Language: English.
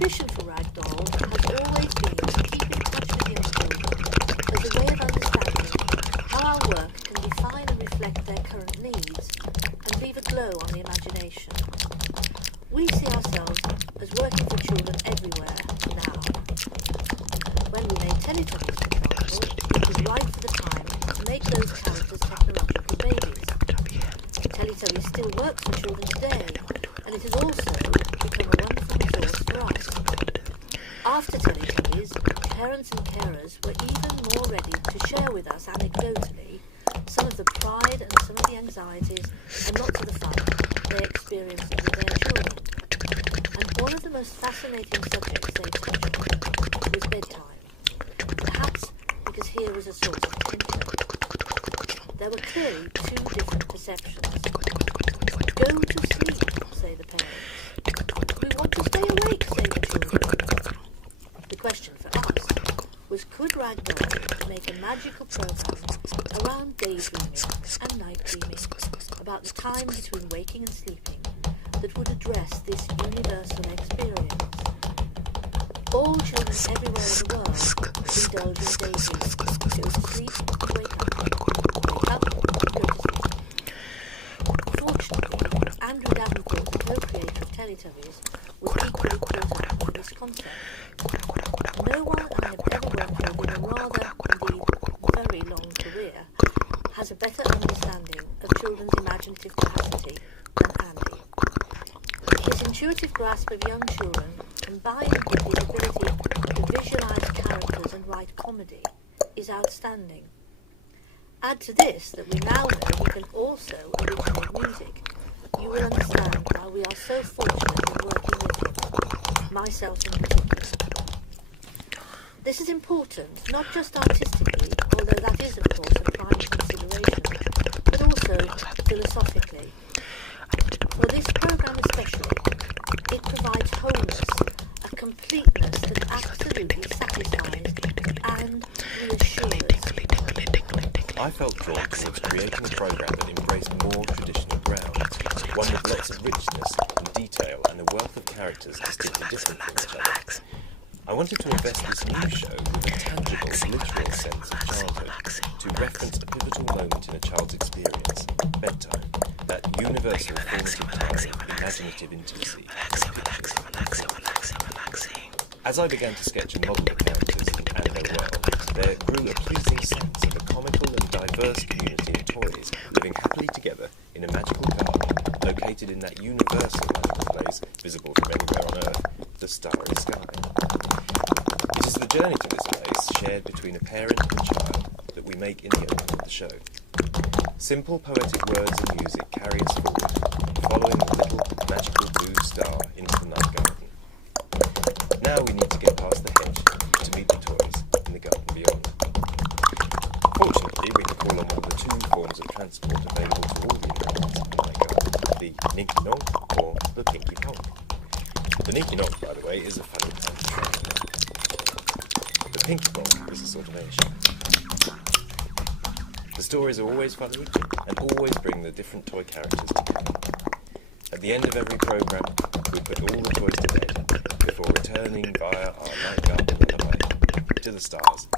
ambition for Ragdoll has always been to keep in touch with young children as a way of understanding how our work can define and reflect their current needs and leave a glow on the imagination. We see ourselves as working for children everywhere now. When we made Teletubbies, for example, it was right for the time to make those characters technological babies. Teletubbies still works for children today, and it has also become a wonderful resource for us. After Teletubbies, parents and carers were even more ready to share with us anecdotally some of the pride and some of the anxieties and lots of the fun they experienced with their children. And one of the most fascinating subjects they touched on was bedtime, perhaps because here was a source of tension. There were clearly two different perceptions. Go to sleep, say the parents. We want to stay awake, say the children. The question for us was, could Ragdoll make a magical program around daydreaming and night dreaming about the time between waking and sleeping that would address this universal experience? All children everywhere in the world indulge in daydreaming. Go to sleep, wake up, wake up, go to sleep. Fortunately, Andrew Davenport, the co-creator of Teletubbies, was equally caught up with this concept. No one I have ever worked with in a rather, indeed, very long career has a better understanding of children's imaginative capacity than Andy. His intuitive grasp of young children, combined with his ability to visualise characters and write comedy, is outstanding. Add to this that we now know he can also originate music. You will understand why we are so fortunate in working with him, myself in particular. This is important, not just artistically, although that is of course a prime consideration, but also philosophically. For this programme especially, it provides wholeness, a completeness that absolutely satisfies and reassures. I felt drawn towards creating a programme that embraced more traditional grounds, one with lots of richness and detail and a wealth of characters distinctly different from each other. I wanted to invest this new show with a tangible, literal sense of childhood, to reference a pivotal moment in a child's experience, bedtime, that universal formative time of imaginative intimacy. As I began to sketch and model the characters and their world, there grew a pleasing sense of a comical and diverse community of toys living happily together in a magical garden located in that universal magical place visible from anywhere on Earth, the starry sky. It is the journey to this place, shared between a parent and child, that we make in the opening of the show. Simple poetic words and music carry us forward, following the little magical blue star into the night garden. Now we need to get past the hedge to meet the toys in the garden beyond. Fortunately, we can call on one of the two forms of transport available to all the inhabitants of the night garden, the Ninky Nonk or the Pinky Ponk. The Ninky Nonk, by the way, is a funny kind of train. The Pinky Ponk is a sort of airship. The stories are always funny and always bring the different toy characters together. At the end of every programme, we put all the toys to bed before returning via our night garden on the way to the stars